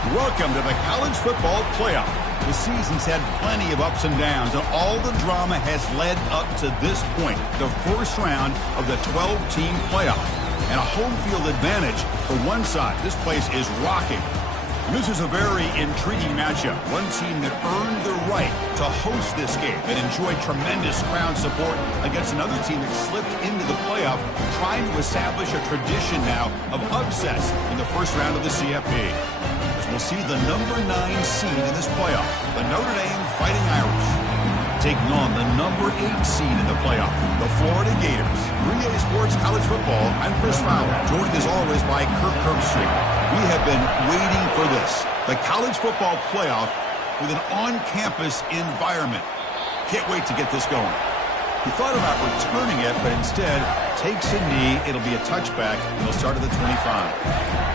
Welcome to the college football playoff. The season's had plenty of ups and downs, and all the drama has led up to this point, the first round of the 12-team playoff. And a home field advantage for one side. This place is rocking. This is a very intriguing matchup. One team that earned the right to host this game and enjoyed tremendous crowd support against another team that slipped into the playoff, trying to establish a tradition now of upsets in the first round of the CFP. As we'll see the number 9 seed in this playoff, the Notre Dame Fighting Irish, taking on the number 8 seed in the playoff, the Florida Gators. 3A Sports College Football, I'm Chris Fowler, joined as always by Kirk Herbstreit. We have been waiting for this, the college football playoff with an on-campus environment. Can't wait to get this going. He thought about returning it, but instead takes a knee. It'll be a touchback, and he'll start at the 25.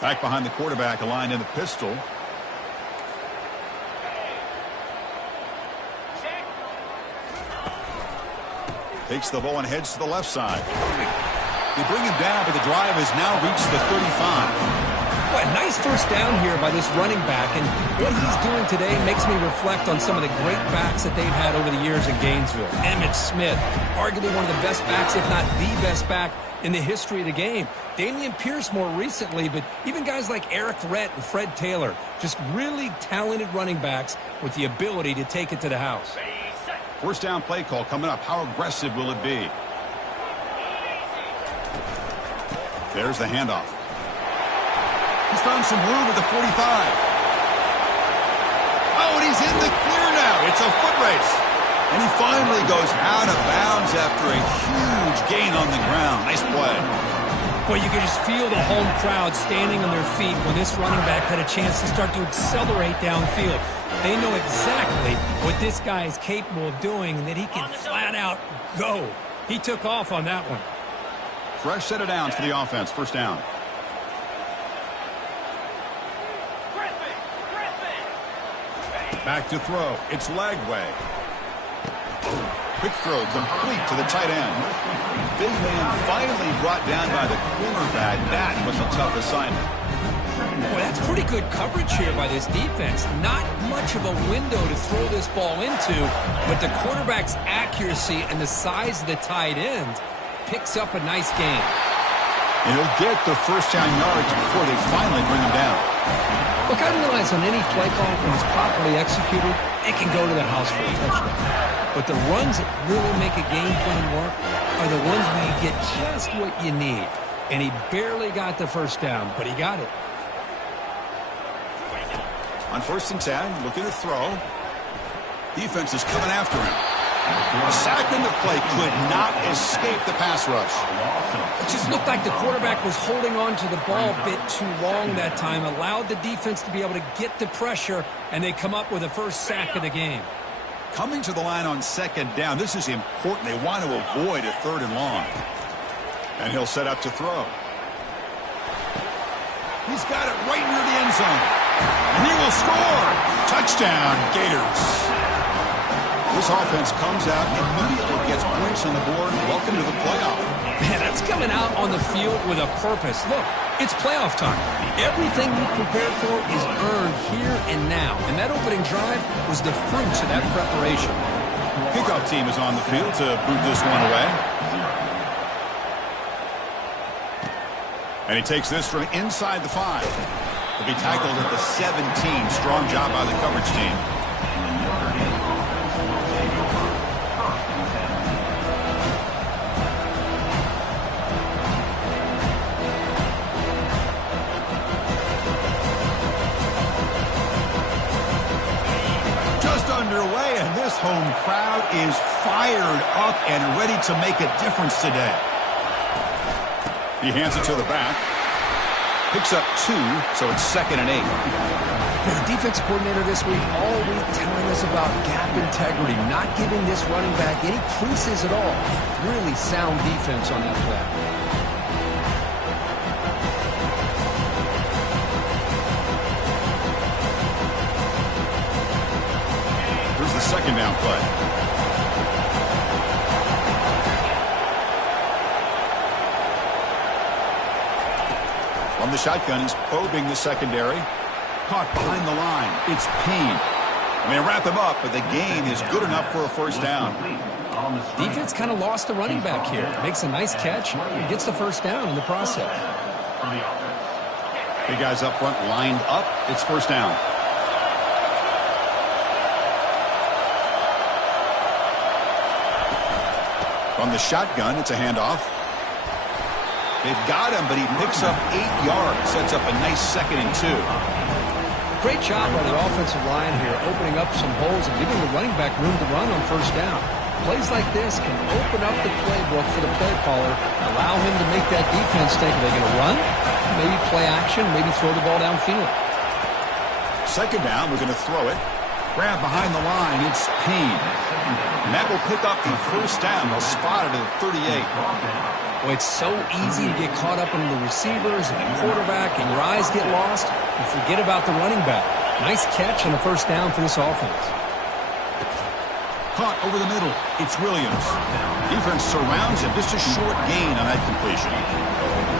Back behind the quarterback, aligned in the pistol. Takes the ball and heads to the left side. They bring him down, but the drive has now reached the 35. Well, a nice first down here by this running back, and what he's doing today makes me reflect on some of the great backs that they've had over the years in Gainesville. Emmitt Smith, arguably one of the best backs, if not the best back in the history of the game. Damian Pierce more recently, but even guys like Eric Rhett and Fred Taylor, just really talented running backs with the ability to take it to the house. First down play call coming up. How aggressive will it be? There's the handoff. He's found some room at the 45. Oh, and he's in the clear now. It's a foot race. And he finally goes out of bounds after a huge gain on the ground. Nice play. Well, you can just feel the home crowd standing on their feet when this running back had a chance to start to accelerate downfield. They know exactly what this guy is capable of doing and that he can flat out go. He took off on that one. Fresh set of downs for the offense. First down. Back to throw. It's Lagway. Quick throw complete to the tight end. Big man finally brought down by the cornerback. That was a tough assignment. Boy, that's pretty good coverage here by this defense. Not much of a window to throw this ball into, but the quarterback's accuracy and the size of the tight end picks up a nice gain. And he'll get the first down yards before they finally bring him down. Look, I realize on any play call, when it's properly executed, it can go to the house for a touchdown. But the runs that really make a game plan work are the ones where you get just what you need. And he barely got the first down, but he got it. On 1st and 10, looking to throw. Defense is coming after him. A sack in the play could not escape the pass rush. It just looked like the quarterback was holding on to the ball a bit too long that time, allowed the defense to be able to get the pressure, and they come up with the first sack of the game. Coming to the line on 2nd down, this is important. They want to avoid a 3rd and long. And he'll set up to throw. He's got it right near the end zone. And he will score. Touchdown, Gators. This offense comes out, immediately gets points on the board. Welcome to the playoff. Man, that's coming out on the field with a purpose. Look, it's playoff time. Everything you prepared for is earned here and now. And that opening drive was the fruits of that preparation. Kickoff team is on the field to boot this one away. And he takes this from inside the 5. He'll be tackled at the 17. Strong job by the coverage team. Underway, and this home crowd is fired up and ready to make a difference today. He hands it to the back. Picks up 2, so it's 2nd and 8. The defense coordinator this week all week telling us about gap integrity, not giving this running back any creases at all. Really sound defense on that play. second down play. From the shotgun, he's probing the secondary. Caught behind the line. It's Payne. I mean, wrap him up, but the gain is good enough for a first down. Defense kind of lost the running back here. Makes a nice catch and gets the first down in the process. Big guys up front lined up. It's first down. From the shotgun, it's a handoff. They've got him, but he picks up 8 yards. Sets up a nice 2nd and 2. Great job by the offensive line here, opening up some holes and giving the running back room to run on first down. Plays like this can open up the playbook for the play caller, allow him to make that defense think, are they going to run? Maybe play action, maybe throw the ball downfield. Second down, we're going to throw it. Grab behind the line, it's Payne. And that will pick up the first down. They'll spot it at the 38. Well, it's so easy to get caught up in the receivers and the quarterback, and your eyes get lost. You forget about the running back. Nice catch and a first down for this offense. Caught over the middle. It's Williams. Defense surrounds him. Just a short gain on that completion.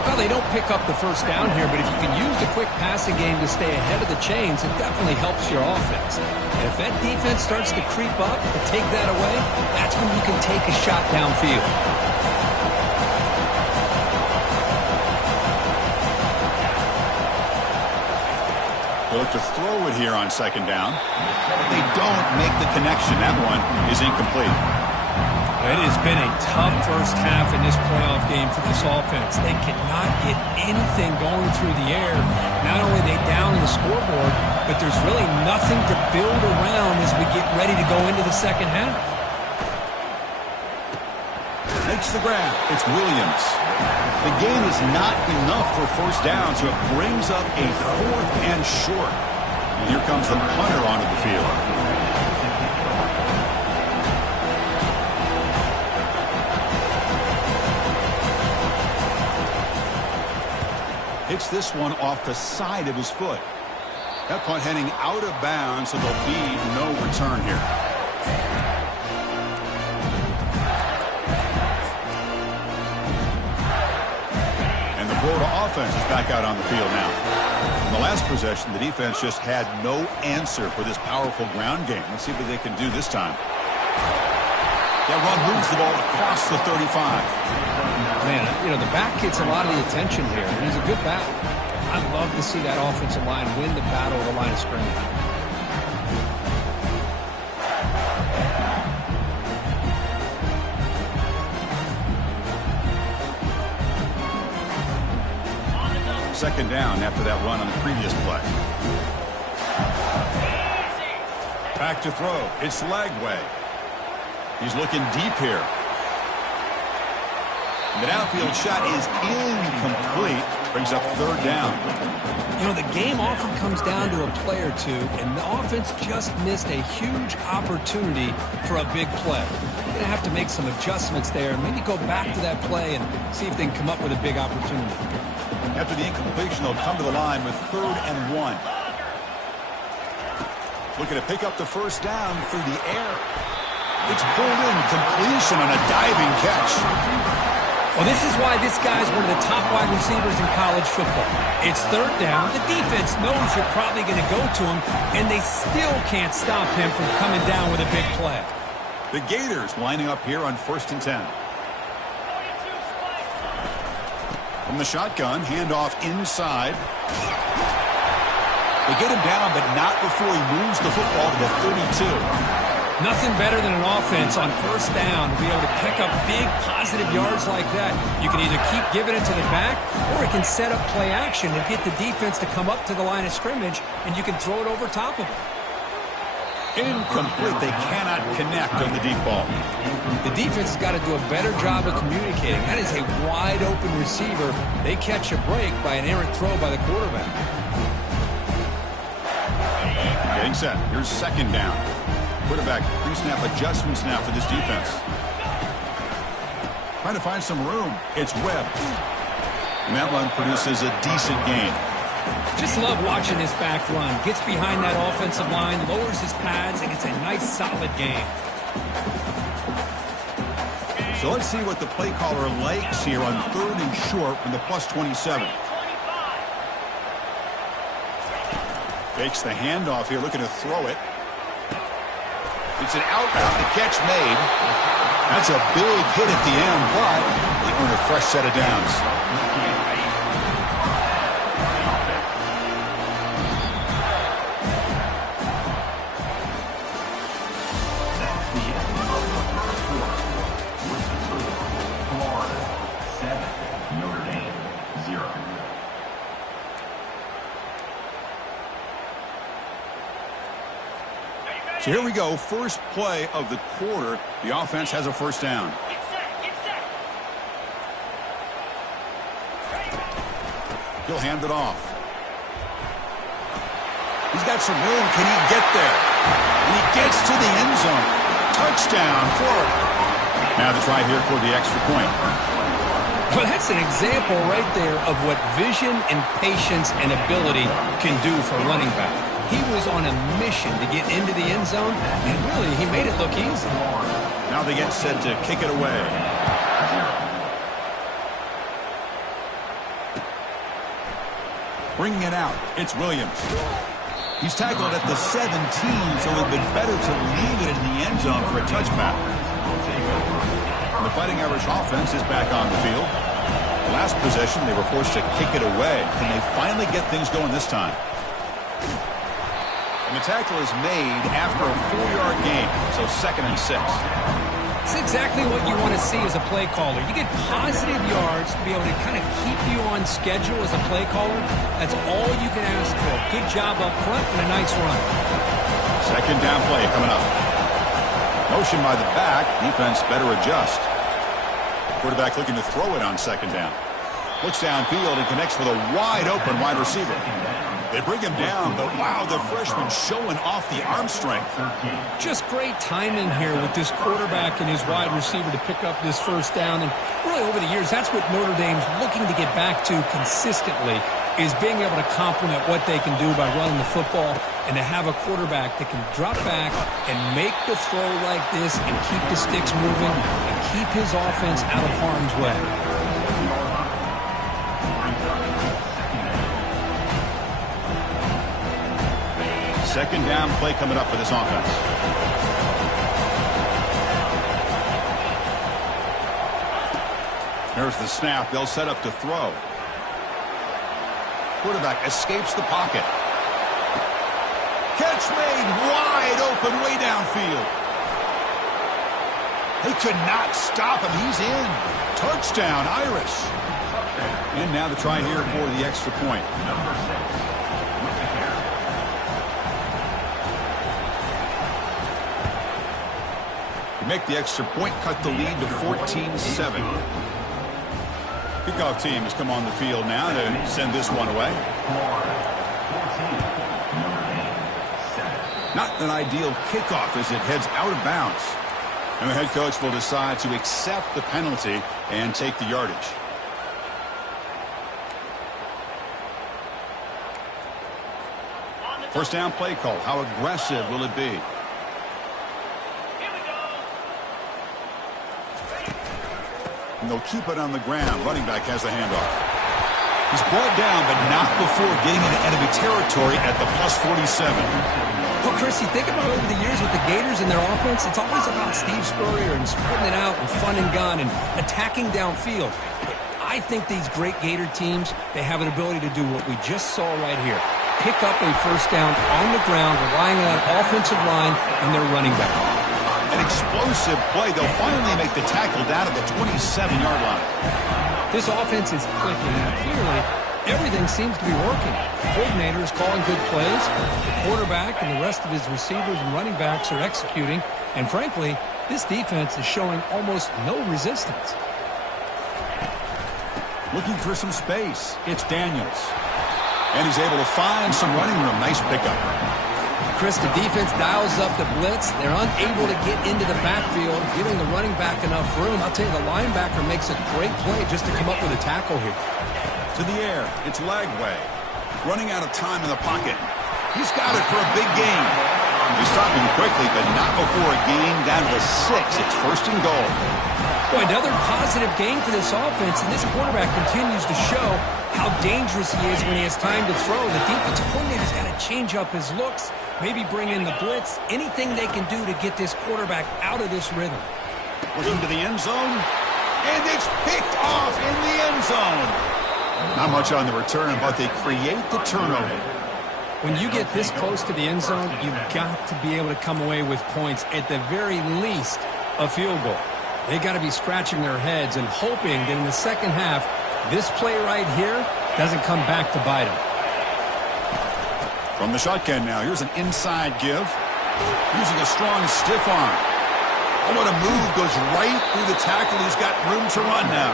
Well, they don't pick up the first down here, but if you can use the quick passing game to stay ahead of the chains, it definitely helps your offense. And if that defense starts to creep up and take that away, that's when you can take a shot downfield. They look to throw it here on second down. But they don't make the connection. That one is incomplete. It has been a tough first half in this playoff game for this offense. They cannot get anything going through the air. Not only are they down in the scoreboard, but there's really nothing to build around as we get ready to go into the second half. Makes the grab. It's Williams. The gain is not enough for first down, so it brings up a 4th and short. And here comes the punter onto the field. Hits this one off the side of his foot. That punt heading out of bounds, so there'll be no return here. Florida offense is back out on the field now. In the last possession, the defense just had no answer for this powerful ground game. Let's see what they can do this time. That run moves the ball across the 35. Man, you know, the back gets a lot of the attention here, and he's a good back. I'd love to see that offensive line win the battle of the line of scrimmage. Second down after that run on the previous play. Back to throw. It's Lagway. He's looking deep here. The downfield shot is incomplete. Brings up third down. You know, the game often comes down to a play or two, and the offense just missed a huge opportunity for a big play. They're going to have to make some adjustments there and maybe go back to that play and see if they can come up with a big opportunity. After the incompletion, they'll come to the line with 3rd and 1. Looking to pick up the first down through the air. It's pulled in. Completion on a diving catch. Well, this is why this guy's one of the top wide receivers in college football. It's 3rd down. The defense knows you're probably going to go to him, and they still can't stop him from coming down with a big play. The Gators lining up here on 1st and 10. From the shotgun, handoff inside. They get him down, but not before he moves the football to the 32. Nothing better than an offense on first down to be able to pick up big positive yards like that. You can either keep giving it to the back, or it can set up play action and get the defense to come up to the line of scrimmage, and you can throw it over top of it. Incomplete. They cannot connect on the deep ball. The defense has got to do a better job of communicating. That is a wide-open receiver. They catch a break by an errant throw by the quarterback. Getting set. Here's second down. Quarterback pre-snap adjustments now for this defense. Trying to find some room. It's Webb. And that one produces a decent gain. Just love watching this back run. Gets behind that offensive line, lowers his pads, and gets a nice, solid gain. So let's see what the play caller likes here on 3rd and short from the +27. Fakes the handoff here, looking to throw it. It's an outbound, the catch made. That's a big hit at the end, but they earn a fresh set of downs. So here we go, first play of the quarter. The offense has a first down. He'll hand it off. He's got some room. Can he get there? And he gets to the end zone. Touchdown, Florida. Now the try here for the extra point. Well, that's an example right there of what vision and patience and ability can do for running back. He was on a mission to get into the end zone, and really, he made it look easy. Now they get set to kick it away. Bringing it out, it's Williams. He's tackled at the 17, so it would have been better to leave it in the end zone for a touchback. The Fighting Irish offense is back on the field. The last possession, they were forced to kick it away. Can they finally get things going this time? And the tackle is made after a 4-yard gain, so 2nd and 6. It's exactly what you want to see as a play caller. You get positive yards to be able to kind of keep you on schedule as a play caller. That's all you can ask for. Good job up front and a nice run. 2nd down play coming up. Motion by the back. Defense better adjust. Quarterback looking to throw it on 2nd down. Looks downfield and connects with a wide-open wide receiver. They bring him down, but wow, the freshman showing off the arm strength. Just great timing here with this quarterback and his wide receiver to pick up this first down. And really over the years, that's what Notre Dame's looking to get back to consistently, is being able to complement what they can do by running the football and to have a quarterback that can drop back and make the throw like this and keep the sticks moving and keep his offense out of harm's way. Second down play coming up for this offense. There's the snap. They'll set up to throw. Quarterback escapes the pocket. Catch made wide open way downfield. They could not stop him. He's in. Touchdown, Irish. And now the try here for the extra point. Make the extra point, cut the lead to 14-7. Kickoff team has come on the field now to send this one away. Not an ideal kickoff as it heads out of bounds. And the head coach will decide to accept the penalty and take the yardage. First down play call. How aggressive will it be? And they'll keep it on the ground. Running back has the handoff. He's brought down, but not before getting into enemy territory at the +47. Well, Chris, you think about over the years with the Gators and their offense, it's always about Steve Spurrier and spreading it out and fun and gun and attacking downfield. But I think these great Gator teams, they have an ability to do what we just saw right here. Pick up a first down on the ground, relying on that offensive line and their running back. An explosive play. They'll finally make the tackle down at the 27-yard line. This offense is clicking, and clearly everything seems to be working. The coordinator is calling good plays. The quarterback and the rest of his receivers and running backs are executing. And frankly, this defense is showing almost no resistance. Looking for some space. It's Daniels. And he's able to find some running room. Nice pickup. Chris, the defense dials up the blitz. They're unable to get into the backfield, giving the running back enough room. I'll tell you, the linebacker makes a great play just to come up with a tackle here. To the air. It's Lagway. Running out of time in the pocket. He's got it for a big gain. He's stopping quickly, but not before a gain down to the 6. It's first and goal. Boy, another positive game for this offense, and this quarterback continues to show how dangerous he is when he has time to throw. The defensive coordinator's got to change up his looks, maybe bring in the blitz, anything they can do to get this quarterback out of this rhythm. Looking to the end zone, and it's picked off in the end zone. Not much on the return, but they create the turnover. When you get this close to the end zone, you've got to be able to come away with points, at the very least, a field goal. They got to be scratching their heads and hoping that in the second half, this play right here doesn't come back to bite them. From the shotgun now, here's an inside give. Using a strong stiff arm. Oh, what a move, goes right through the tackle. He's got room to run now.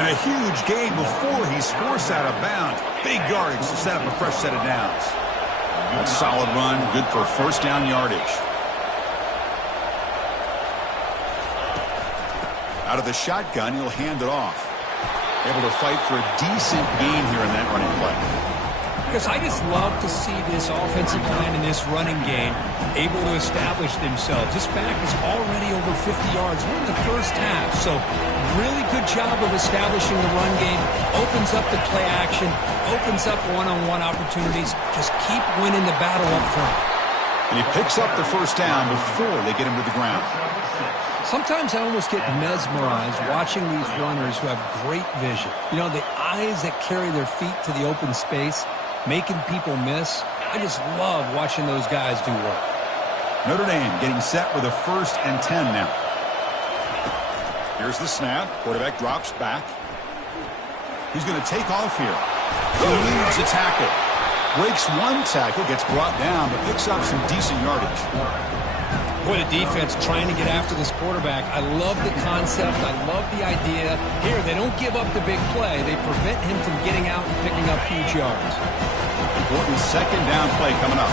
And a huge gain before he's forced out of bounds. Big yardage to set up a fresh set of downs. A solid run, good for first down yardage. Out of the shotgun, he'll hand it off. Able to fight for a decent gain here in that running play. Because I just love to see this offensive line in this running game able to establish themselves. This back is already over 50 yards. We're in the first half, so really good job of establishing the run game. Opens up the play action, opens up one-on-one opportunities. Just keep winning the battle up front. And he picks up the first down before they get him to the ground. Sometimes I almost get mesmerized watching these runners who have great vision. You know, the eyes that carry their feet to the open space, making people miss. I just love watching those guys do work. Notre Dame getting set with a 1st and 10 now. Here's the snap. Quarterback drops back. He's going to take off here. Eludes a tackle. Breaks one tackle, gets brought down, but picks up some decent yardage. Boy, the defense trying to get after this quarterback. I love the concept. I love the idea. Here, they don't give up the big play. They prevent him from getting out and picking up huge yards. Important second down play coming up.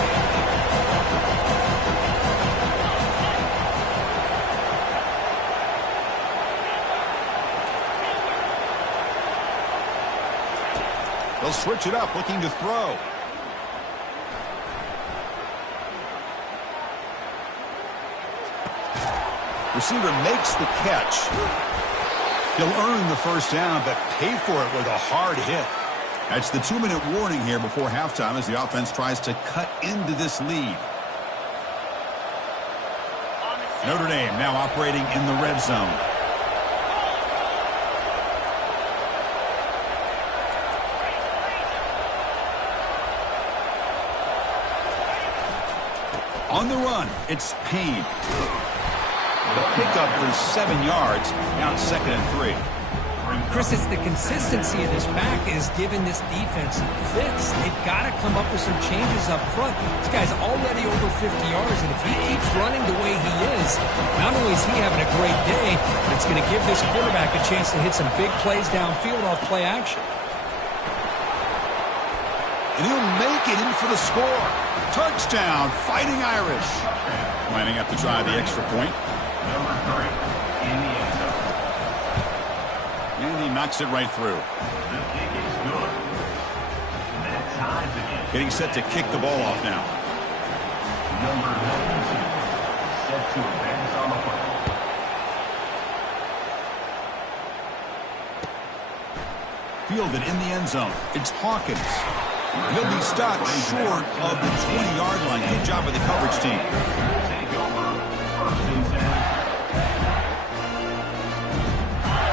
They'll switch it up, looking to throw. Receiver makes the catch. He'll earn the first down, but pay for it with a hard hit. That's the 2-minute warning here before halftime as the offense tries to cut into this lead. Notre Dame now operating in the red zone. On the run, it's Payne. The pickup for 7 yards. Now it's 2nd and 3. Chris, it's the consistency of this back is giving this defense fits. They've got to come up with some changes up front. This guy's already over 50 yards, and if he keeps running the way he is, not only is he having a great day, but it's going to give this quarterback a chance to hit some big plays downfield off play action. And he'll make it in for the score. Touchdown, Fighting Irish. Lining up to try the extra point. Number 3 in the end zone. And he knocks it right through. The kick is good. That ties the game. Getting set to kick the ball off now. Number 92 set to advance on the football. Fielded in the end zone. It's Hawkins. He'll be stopped short of the 20-yard line. Good job by the coverage team. Take over. 1st and 10.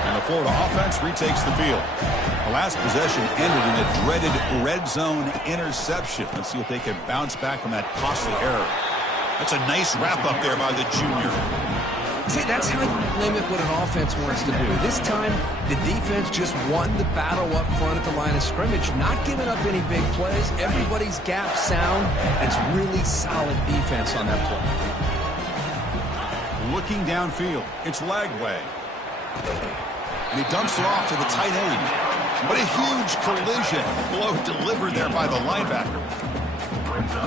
And the Florida offense retakes the field. The last possession ended in a dreaded red zone interception. Let's see if they can bounce back from that costly error. That's a nice wrap-up there by the junior. See, that's how you limit what an offense wants to do. This time, the defense just won the battle up front at the line of scrimmage, not giving up any big plays. Everybody's gap sound. It's really solid defense on that play. Looking downfield, it's Lagway. And he dumps it off to the tight end. What a huge collision. Blow delivered there by the linebacker.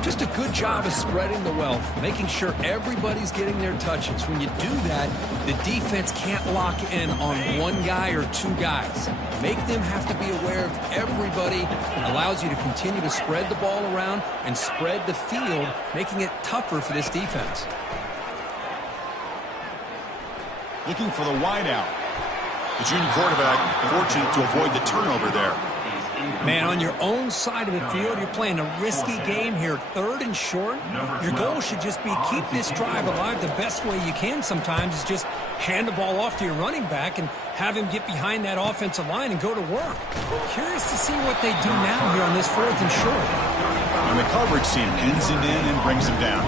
Just a good job of spreading the wealth, making sure everybody's getting their touches. When you do that, the defense can't lock in on one guy or two guys. Make them have to be aware of everybody. Allows you to continue to spread the ball around and spread the field, making it tougher for this defense. Looking for the wideout. The junior quarterback fortunate to avoid the turnover there. Man, on your own side of the field, you're playing a risky game here, 3rd and short. Your goal should just be keep this drive alive the best way you can sometimes is just hand the ball off to your running back and have him get behind that offensive line and go to work. Curious to see what they do now here on this 4th and short. And the coverage team pins him in and brings him down.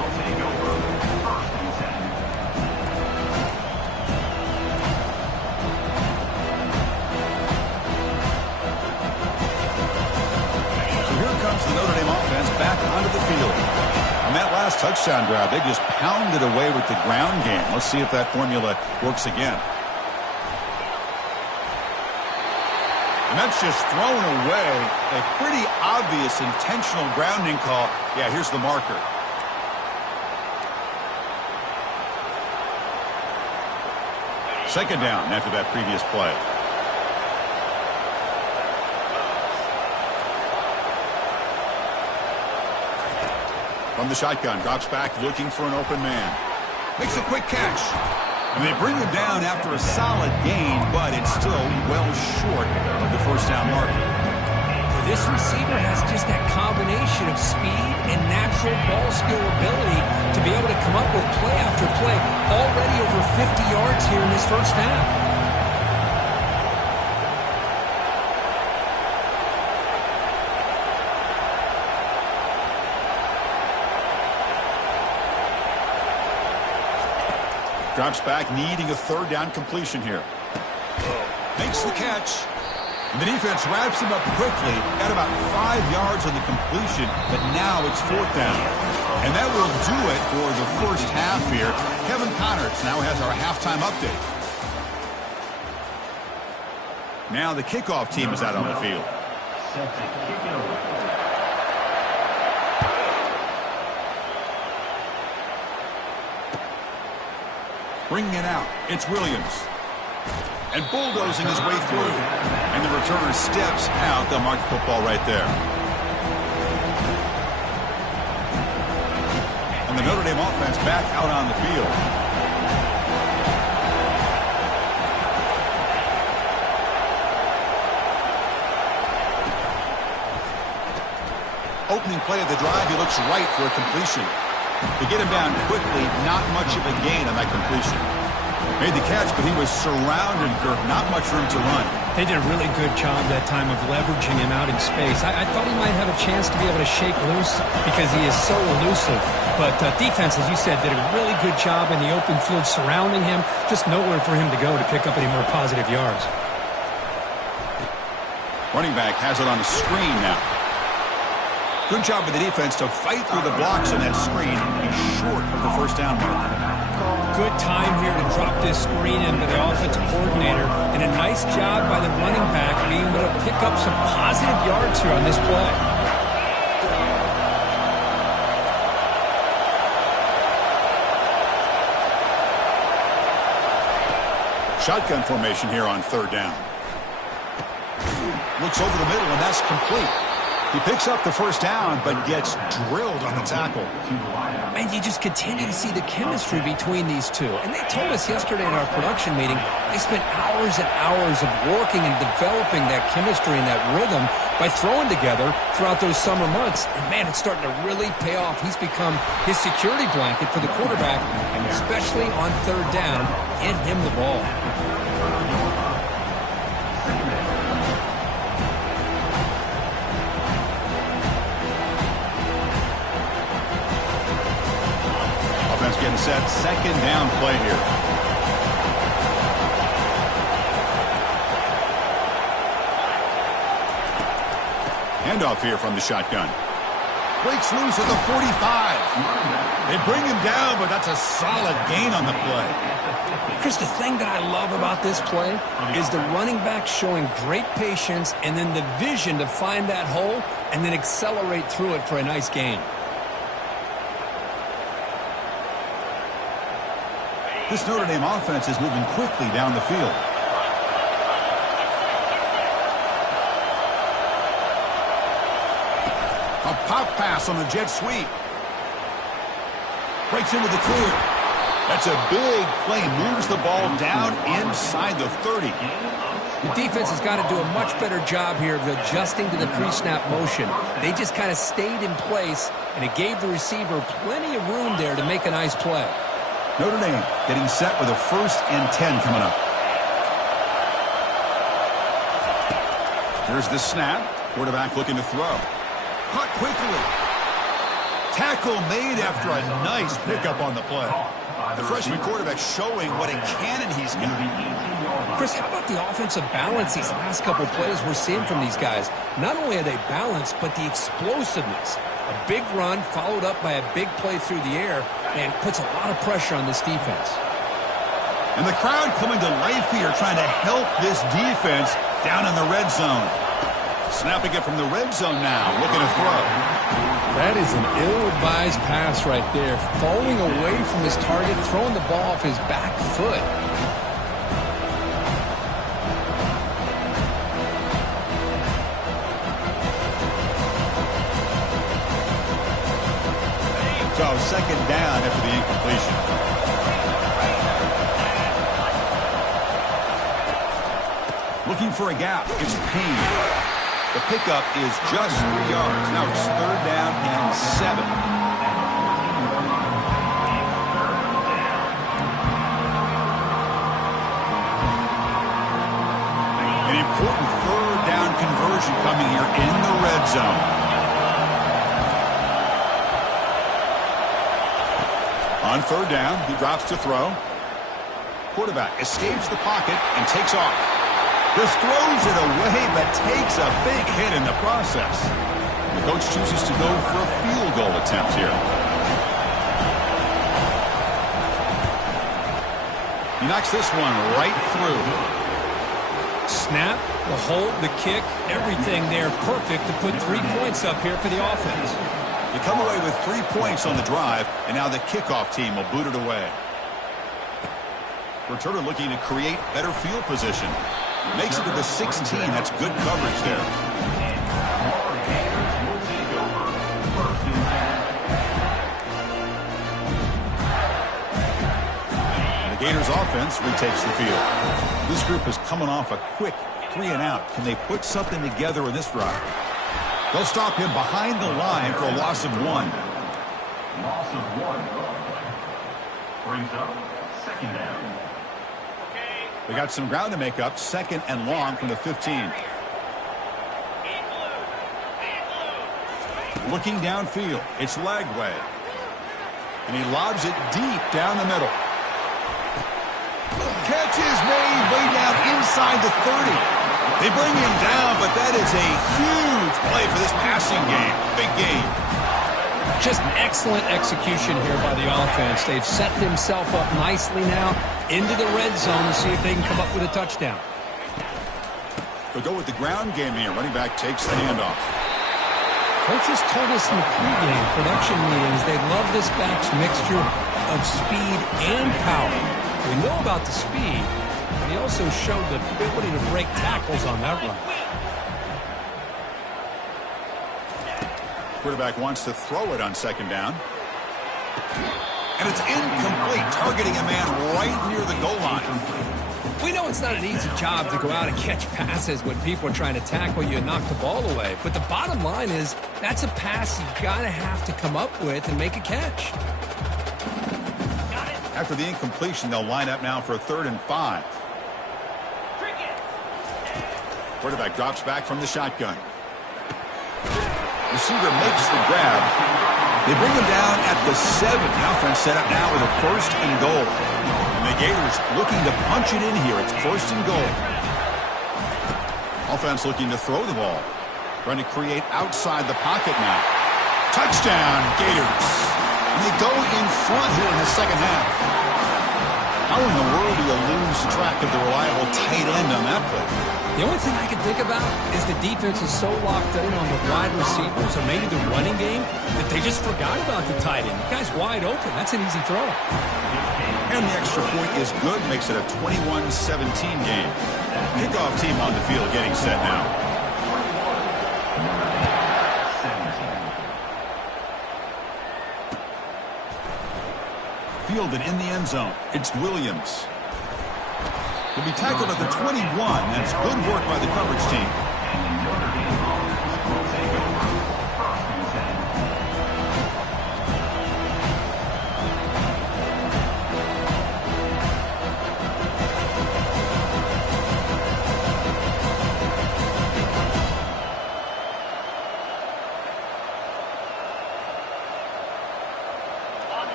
The Notre Dame offense back onto the field. On that last touchdown drive, they just pounded away with the ground game. Let's see if that formula works again. And that's just thrown away. A pretty obvious intentional grounding call. Yeah, here's the marker. Second down after that previous play. From the shotgun, drops back, looking for an open man. Makes a quick catch. And they bring him down after a solid gain, but it's still well short of the first down marker. This receiver has just that combination of speed and natural ball skill ability to be able to come up with play after play. Already over 50 yards here in this first half. Drops back, needing a 3rd down completion here. Makes the catch. And the defense wraps him up quickly. Got about 5 yards on the completion, but now it's 4th down. And that will do it for the first half here. Kevin Connerts now has our halftime update. Now the kickoff team is out on the field. Set to kick it away. Bringing it out, it's Williams. And bulldozing his way through. And the returner steps out. They'll mark the football right there. And the Notre Dame offense back out on the field. Opening play of the drive, he looks right for a completion. To get him down quickly, not much of a gain on that completion. Made the catch, but he was surrounded, Kirk. Not much room to run. They did a really good job that time of leveraging him out in space. I thought he might have a chance to be able to shake loose because he is so elusive. But defense, as you said, did a really good job in the open field surrounding him. Just nowhere for him to go to pick up any more positive yards. Running back has it on a screen now. Good job with the defense to fight through the blocks on that screen. He's short of the first down mark. Good time here to drop this screen into the offensive coordinator. And a nice job by the running back being able to pick up some positive yards here on this play. Shotgun formation here on 3rd down. Looks over the middle, and that's complete. He picks up the first down, but gets drilled on the tackle. Man, you just continue to see the chemistry between these two. And they told us yesterday in our production meeting, they spent hours and hours of working and developing that chemistry and that rhythm by throwing together throughout those summer months. And, man, it's starting to really pay off. He's become his security blanket for the quarterback, and especially on 3rd down, get him the ball. Getting set, 2nd down play here. Handoff here from the shotgun. Breaks loose at the 45. They bring him down, but that's a solid gain on the play. Chris, the thing that I love about this play is the running back showing great patience and then the vision to find that hole and then accelerate through it for a nice gain. This Notre Dame offense is moving quickly down the field. A pop pass on the jet sweep. Breaks into the clear. That's a big play. Moves the ball down inside the 30. The defense has got to do a much better job here of adjusting to the pre-snap motion. They just kind of stayed in place, and it gave the receiver plenty of room there to make a nice play. Notre Dame getting set with a 1st and 10 coming up. Here's the snap. Quarterback looking to throw. Caught quickly. Tackle made after a nice pickup on the play. The freshman quarterback showing what a cannon he's got. Chris, how about the offensive balance these last couple plays we're seeing from these guys? Not only are they balanced, but the explosiveness. A big run followed up by a big play through the air and puts a lot of pressure on this defense. And the crowd coming to life here trying to help this defense down in the red zone. Snapping it from the red zone now, looking to throw. That is an ill-advised pass right there. Falling away from his target, throwing the ball off his back foot. So 2nd down after the incompletion. Looking for a gap. It's Payne. The pickup is just 3 yards. Now it's 3rd down and 7. An important 3rd down conversion coming here in the red zone. On 3rd down, he drops to throw. Quarterback escapes the pocket and takes off. Just throws it away, but takes a big hit in the process. The coach chooses to go for a field goal attempt here. He knocks this one right through. Snap, the hold, the kick, everything there perfect to put 3 points up here for the offense. You come away with 3 points on the drive, and now the kickoff team will boot it away. Returner looking to create better field position. Makes it to the 16. That's good coverage there. The Gators offense retakes the field. This group is coming off a quick 3 and out. Can they put something together in this drive? They'll stop him behind the line for a loss of 1. Loss of 1. Brings up 2nd down. We got some ground to make up. 2nd and long from the 15. Looking downfield. It's Lagway. And he lobs it deep down the middle. Catch is made way down inside the 30. They bring him down, but that is a huge play for this passing game. Big game. Just excellent execution here by the offense. They've set themselves up nicely now into the red zone to see if they can come up with a touchdown. They'll go with the ground game here. Running back takes the handoff. Coaches told us in the pregame production meetings they love this back's mixture of speed and power. We know about the speed, but he also showed the ability to break tackles on that run. Quarterback wants to throw it on 2nd down. And it's incomplete, targeting a man right near the goal line. We know it's not an easy job to go out and catch passes when people are trying to tackle you and knock the ball away. But the bottom line is that's a pass you gotta have to come up with and make a catch. After the incompletion, they'll line up now for a 3rd and 5. Quarterback drops back from the shotgun. Receiver makes the grab. They bring him down at the 7. The offense set up now with a 1st and goal. And the Gators looking to punch it in here. It's 1st and goal. Offense looking to throw the ball. Trying to create outside the pocket now. Touchdown, Gators. And they go in front here in the 2nd half. How in the world do you lose track of the reliable tight end on that play? The only thing I can think about is the defense is so locked in on the wide receivers or maybe the running game that they just forgot about the tight end. The guy's wide open. That's an easy throw. And And the extra point is good, makes it a 21-17 game. Kickoff team on the field getting set now. Fielded in the end zone. It's Williams. He'll be tackled at the 21. That's good work by the coverage team.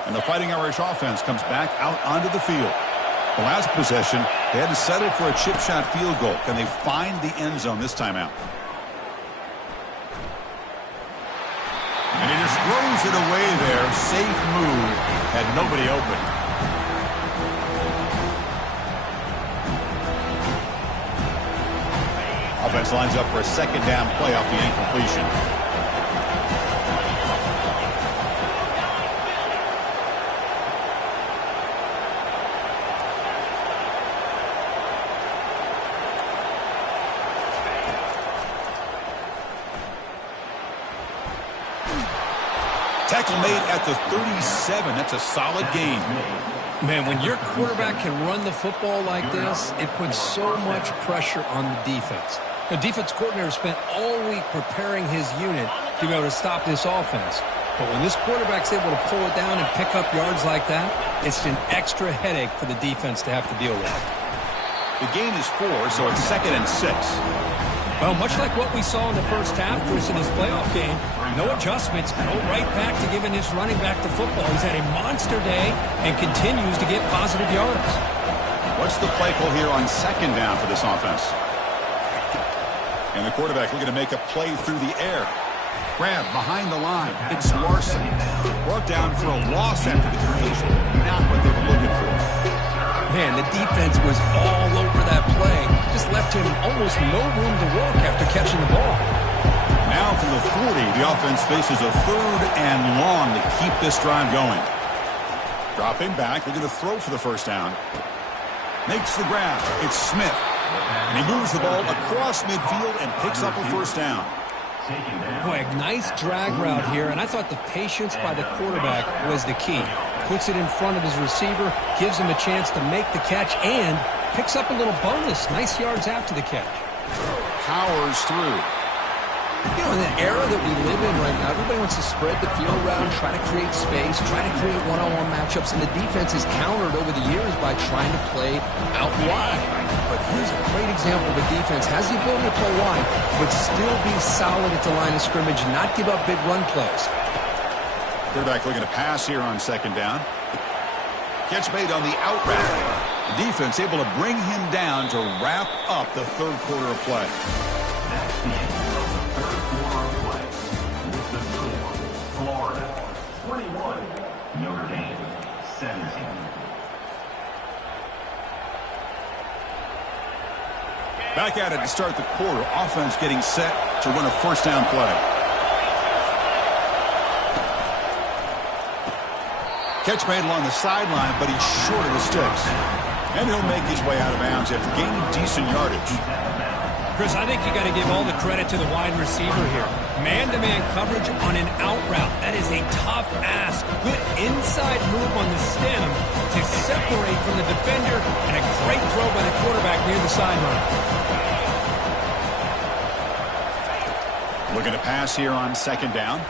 And the Fighting Irish offense comes back out onto the field. The last possession, they had to settle for a chip shot field goal. Can they find the end zone this time out? And he just throws it away there. Safe move. Had nobody open. Offense lines up for a second down play off the incompletion. Tackle made at the 37. That's a solid gain. Man, when your quarterback can run the football like this, it puts so much pressure on the defense. The defense coordinator spent all week preparing his unit to be able to stop this offense. But when this quarterback's able to pull it down and pick up yards like that, it's an extra headache for the defense to have to deal with. The gain is 4, so it's 2nd and 6. Well, much like what we saw in the first half, Chris, in this playoff game, no adjustments, go right back to giving this running back the football. He's had a monster day and continues to get positive yards. What's the play call here on 2nd down for this offense? And the quarterback looking to make a play through the air. Grab behind the line. It's Larson. Brought down for a loss after the completion. Not what they were looking for. Man, the defense was all over that play. Just left him almost no room to work after catching the ball. Now from the 40, the offense faces a 3rd and long to keep this drive going. Dropping back, looking to throw for the first down. Makes the grab. It's Smith. And he moves the ball across midfield and picks up a first down. Boy, a nice drag route here, and I thought the patience by the quarterback was the key. Puts it in front of his receiver, gives him a chance to make the catch, and picks up a little bonus. Nice yards after the catch. Powers through. You know, in the era that we live in right now, everybody wants to spread the field around, try to create space, try to create one-on-one matchups, and the defense is countered over the years by trying to play out wide. But here's a great example of a defense has the ability to play wide, but still be solid at the line of scrimmage and not give up big run plays. Quarterback looking to pass here on 2nd down. Catch made on the out route. The defense able to bring him down to wrap up the 3rd quarter of play. That's the end of the 3rd quarter of play. With the score, Florida 21, Notre Dame 17. Back at it to start the quarter. Offense getting set to run a first down play. Catch made along the sideline, but he's short of the sticks. And he'll make his way out of bounds after gaining decent yardage. Chris, I think you got to give all the credit to the wide receiver here. Man-to-man coverage on an out route. That is a tough ask. Good inside move on the stem to separate from the defender, and a great throw by the quarterback near the sideline. Looking to pass here on 2nd down.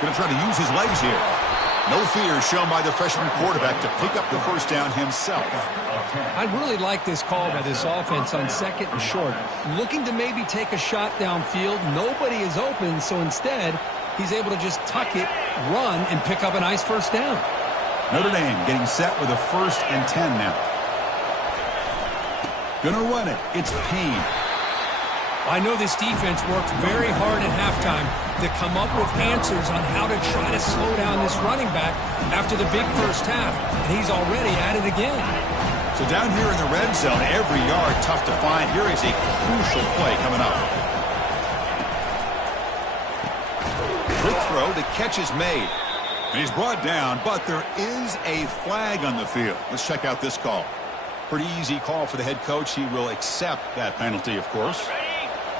Going to try to use his legs here. No fear shown by the freshman quarterback to pick up the first down himself. I really like this call by this offense on 2nd and short. Looking to maybe take a shot downfield. Nobody is open, so instead, he's able to just tuck it, run, and pick up a nice first down. Notre Dame getting set with a 1st and 10 now. Gonna run it. It's Payne. I know this defense worked very hard at halftime to come up with answers on how to try to slow down this running back after the big first half, and he's already at it again. So down here in the red zone, every yard tough to find. Here is a crucial play coming up. Quick throw, the catch is made. And he's brought down, but there is a flag on the field. Let's check out this call. Pretty easy call for the head coach. He will accept that penalty, of course.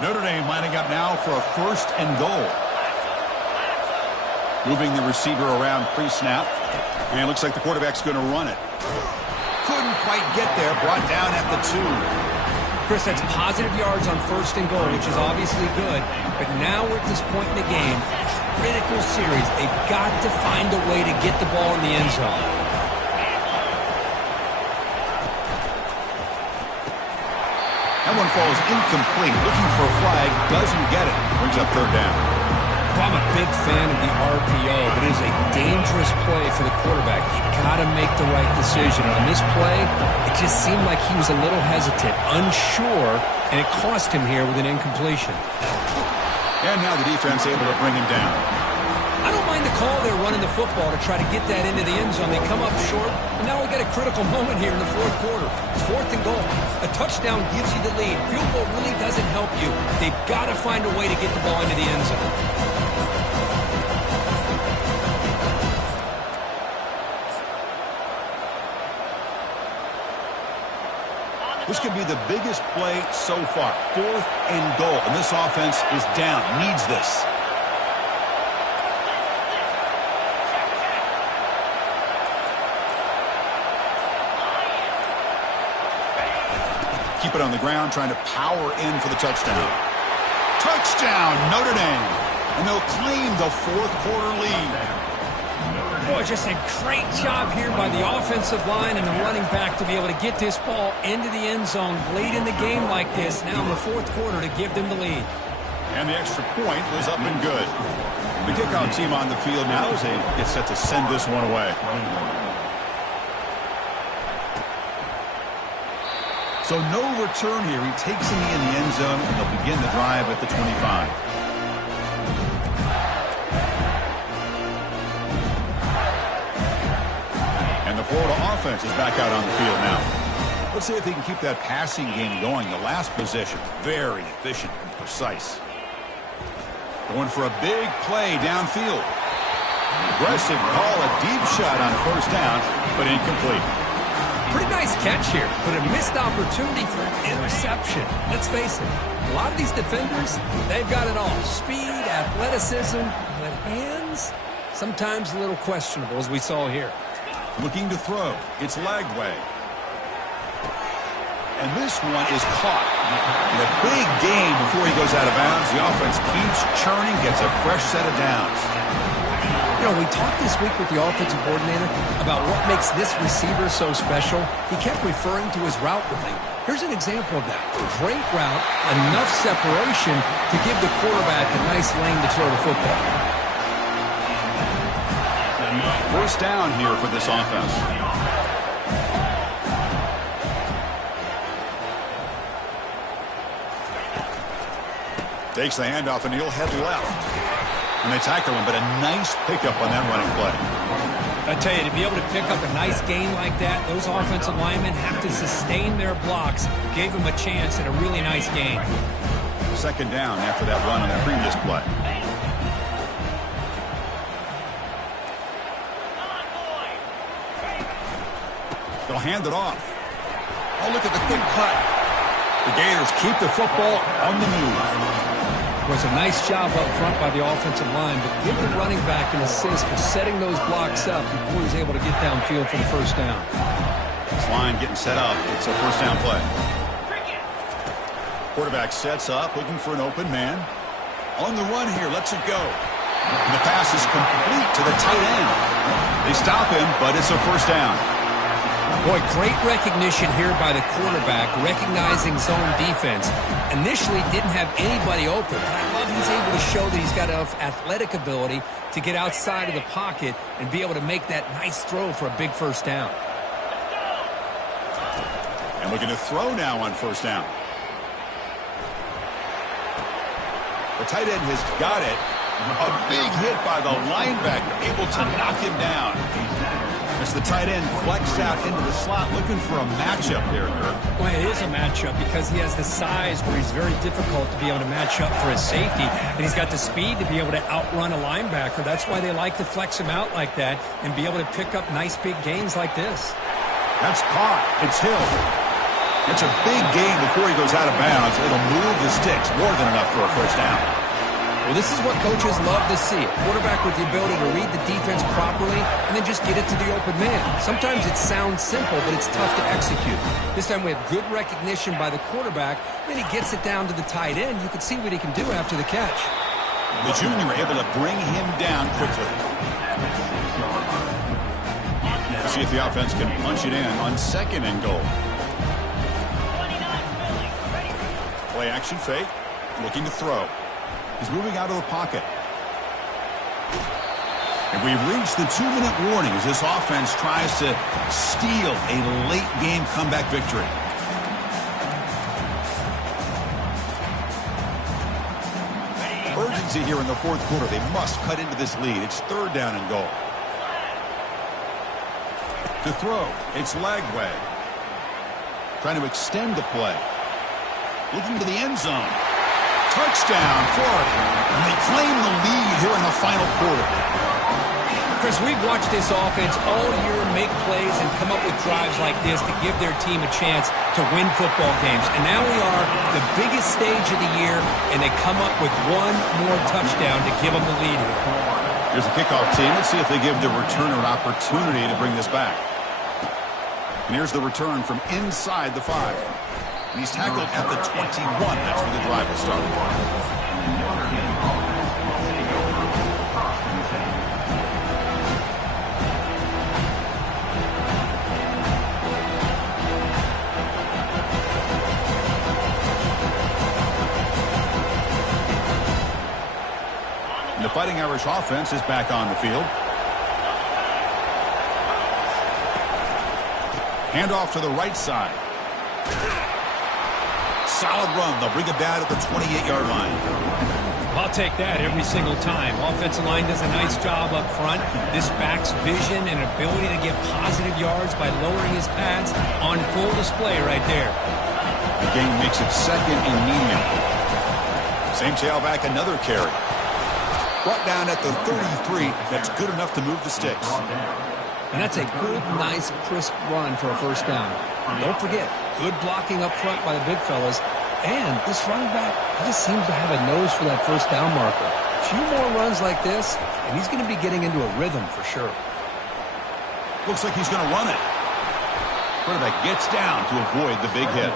Notre Dame lining up now for a 1st and goal. Moving the receiver around pre-snap. And it looks like the quarterback's going to run it. Couldn't quite get there. Brought down at the 2. Chris, that's positive yards on 1st and goal, which is obviously good. But now we're at this point in the game. Critical series. They've got to find a way to get the ball in the end zone. That one falls incomplete. Looking for a flag. Doesn't get it. Brings up 3rd down. Well, I'm a big fan of the RPO, but it is a dangerous play for the quarterback. You got to make the right decision. On this play, it just seemed like he was a little hesitant, unsure, and it cost him here with an incompletion. And now the defense able to bring him down. I don't mind the call there running the football to try to get that into the end zone. They come up short, and now we got a critical moment here in the 4th quarter. It's 4th and goal. A touchdown gives you the lead. Field goal really doesn't help you. They've got to find a way to get the ball into the end zone. This could be the biggest play so far. 4th and goal. And this offense is down. Needs this. Keep it on the ground, trying to power in for the touchdown. Touchdown, Notre Dame. And they'll claim the 4th quarter lead. Boy, just a great job here by the offensive line and the running back to be able to get this ball into the end zone late in the game like this, now in the 4th quarter, to give them the lead. And the extra point was up and good. The kickoff team on the field now as they get set to send this one away. So no return here. He takes him in the end zone, and they'll begin the drive at the 25. And the Florida offense is back out on the field now. Let's see if they can keep that passing game going. The last possession, very efficient and precise. Going for a big play downfield. Aggressive call, a deep shot on 1st down, but incomplete. Pretty nice catch here, but a missed opportunity for an interception. Let's face it, a lot of these defenders, they've got it all. Speed, athleticism, but hands, sometimes a little questionable, as we saw here. Looking to throw. It's Lagway. And this one is caught. In a big game before he goes out of bounds. The offense keeps churning, gets a fresh set of downs. You know, we talked this week with the offensive coordinator about what makes this receiver so special. He kept referring to his route running. Here's an example of that. Great route, enough separation to give the quarterback a nice lane to throw the football. 1st down here for this offense. Takes the handoff and he'll head left. And they tackle him, but a nice pickup on that running play. I tell you, to be able to pick up a nice gain like that, those offensive linemen have to sustain their blocks. Gave him a chance at a really nice gain. 2nd down after that run on the previous play. They'll hand it off. Oh, look at the quick cut. The Gators keep the football on the move. Was a nice job up front by the offensive line, but give the running back an assist for setting those blocks up before he's able to get downfield for the 1st down. This line getting set up. It's a 1st down play. Quarterback sets up, looking for an open man. On the run here, lets it go. And the pass is complete to the tight end. They stop him, but it's a 1st down. Boy, great recognition here by the quarterback, recognizing zone defense. Initially didn't have anybody open, but I love he's able to show that he's got enough athletic ability to get outside of the pocket and be able to make that nice throw for a big 1st down. And looking to throw now on 1st down. The tight end has got it. A big hit by the linebacker, able to knock him down. The As the tight end flexed out into the slot, looking for a matchup there, Kirk. Well, it is a matchup because he has the size where he's very difficult to be able to match up for his safety, and he's got the speed to be able to outrun a linebacker. That's why they like to flex him out like that and be able to pick up nice big gains like this. That's caught. It's Hill. It's a big gain before he goes out of bounds. It'll move the sticks more than enough for a first down. Well, this is what coaches love to see. A quarterback with the ability to read the defense properly and then just get it to the open man. Sometimes it sounds simple, but it's tough to execute. This time we have good recognition by the quarterback. Then he gets it down to the tight end. You can see what he can do after the catch. The junior able to bring him down quickly. Let's see if the offense can punch it in on 2nd and goal. Play action fake. Looking to throw. He's moving out of the pocket. And we've reached the 2-minute warning as this offense tries to steal a late-game comeback victory. Urgency here in the 4th quarter. They must cut into this lead. It's 3rd down and goal. To throw, it's Lagway. Trying to extend the play. Looking to the end zone. Touchdown, Florida. And they claim the lead here in the final quarter. Chris, we've watched this offense all year make plays and come up with drives like this to give their team a chance to win football games. And now we are the biggest stage of the year, and they come up with one more touchdown to give them the lead here. Here's the kickoff team. Let's see if they give the returner an opportunity to bring this back. And here's the return from inside the 5. And he's tackled at the 21. That's where the drive will start. And the Fighting Irish offense is back on the field. Handoff to the right side. Solid run. They'll bring it down at the 28-yard line. I'll take that every single time. Offensive line does a nice job up front. This back's vision and ability to get positive yards by lowering his pads on full display right there. The game makes it 2nd and medium. Same tailback, another carry. Brought down at the 33. That's good enough to move the sticks. And that's a good, nice, crisp run for a first down. And don't forget, good blocking up front by the big fellas. And this running back, he just seems to have a nose for that first down marker. A few more runs like this, and he's going to be getting into a rhythm for sure. Looks like he's going to run it. Quarterback gets down to avoid the big hit.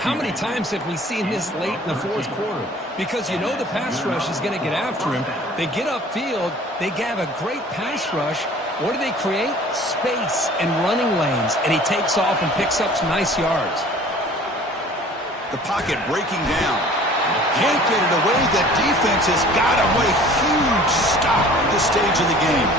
How many times have we seen this late in the 4th quarter? Because you know the pass rush is going to get after him. They get upfield. They have a great pass rush. What do they create? Space and running lanes. And he takes off and picks up some nice yards. The pocket breaking down. Can't get it away. The defense has got him. What a huge stop at this stage of the game.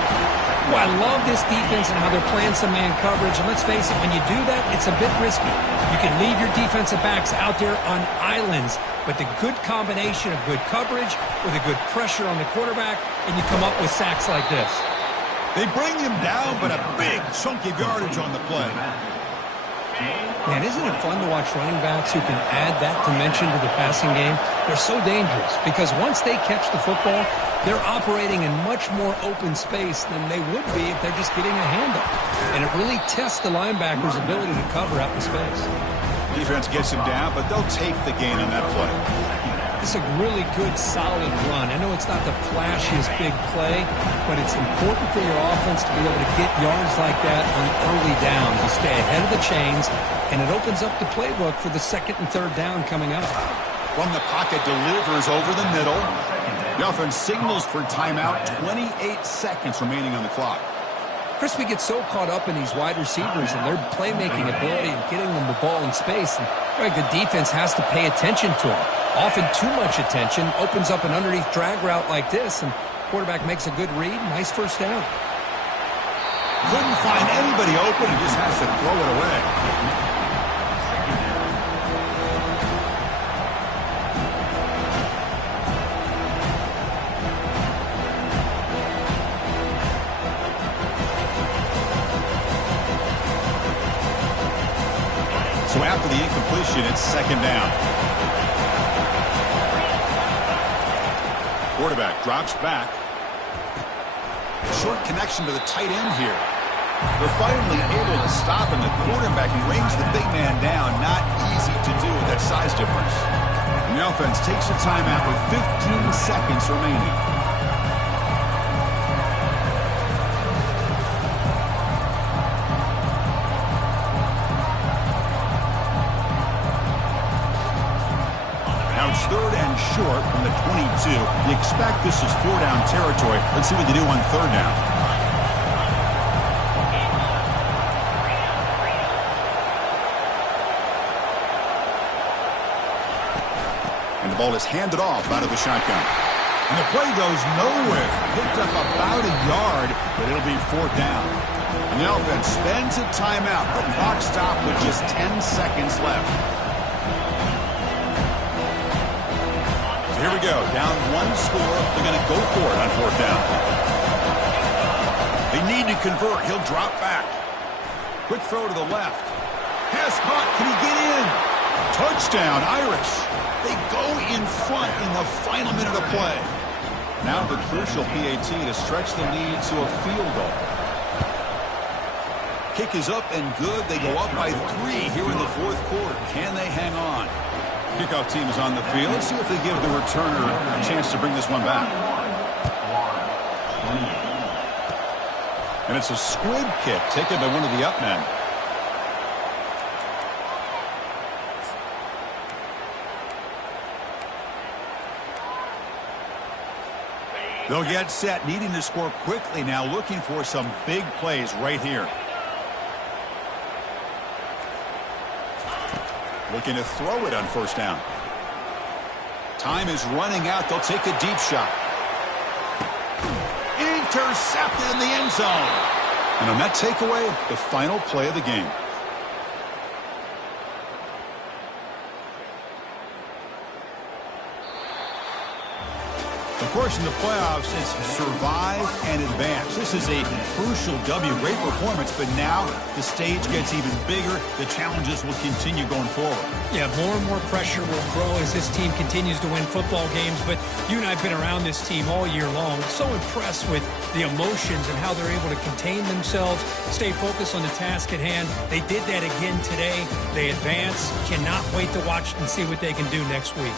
Well, I love this defense and how they're playing some man coverage. And let's face it, when you do that, it's a bit risky. You can leave your defensive backs out there on islands. But the good combination of good coverage with a good pressure on the quarterback, and you come up with sacks like this. They bring him down, but a big chunk of yardage on the play. Man, isn't it fun to watch running backs who can add that dimension to the passing game? They're so dangerous because once they catch the football, they're operating in much more open space than they would be if they're just getting a handoff. And it really tests the linebacker's ability to cover out in space. Defense gets him down, but they'll take the gain on that play. It's a really good, solid run. I know it's not the flashiest big play, but it's important for your offense to be able to get yards like that on early downs. You stay ahead of the chains, and it opens up the playbook for the 2nd and 3rd down coming up. From the pocket, delivers over the middle. The offense signals for timeout. 28 seconds remaining on the clock. Chris, we get so caught up in these wide receivers and their playmaking ability and getting them the ball in space. And the defense has to pay attention to them. Often too much attention opens up an underneath drag route like this, and quarterback makes a good read. Nice first down. Couldn't find anybody open and just has to throw it away. after the incompletion, it's second down. Quarterback drops back. Short connection to the tight end here. They're finally able to stop him. The quarterback brings the big man down. Not easy to do with that size difference. And the offense takes a timeout with 15 seconds remaining. Now it's third and short from the 22. You expect this is 4-down territory. Let's see what they do on third down. The ball is handed off out of the shotgun. And the play goes nowhere. Picked up about a yard, but it'll be fourth down. And the offense spends a timeout. The clock stopped with just 10 seconds left. So here we go. Down one score. They're going to go for it on fourth down. They need to convert. He'll drop back. Quick throw to the left. Pass caught. Can he get in? Touchdown, Irish. They go in front in the final minute of play. Now the crucial PAT to stretch the lead to a field goal. Kick is up and good. They go up by 3 here in the fourth quarter. Can they hang on? Kickoff team is on the field. Let's see if they give the returner a chance to bring this one back. And it's a squib kick taken by one of the up men. They'll get set, needing to score quickly now, looking for some big plays right here. Looking to throw it on first down. Time is running out. They'll take a deep shot. Intercepted in the end zone. And on that takeaway, the final play of the game. Of course, in the playoffs, it's survive and advance. This is a crucial W. Great performance, but now the stage gets even bigger. The challenges will continue going forward. Yeah, more and more pressure will grow as this team continues to win football games. But you and I have been around this team all year long. So impressed with the emotions and how they're able to contain themselves, stay focused on the task at hand. They did that again today. They advance. Cannot wait to watch and see what they can do next week.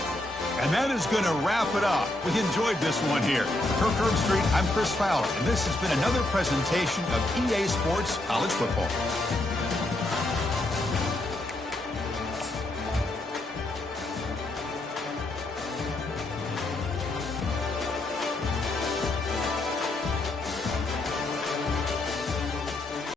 And that is going to wrap it up. We enjoyed this one here. For Kirk Street, I'm Chris Fowler, and this has been another presentation of EA Sports College Football.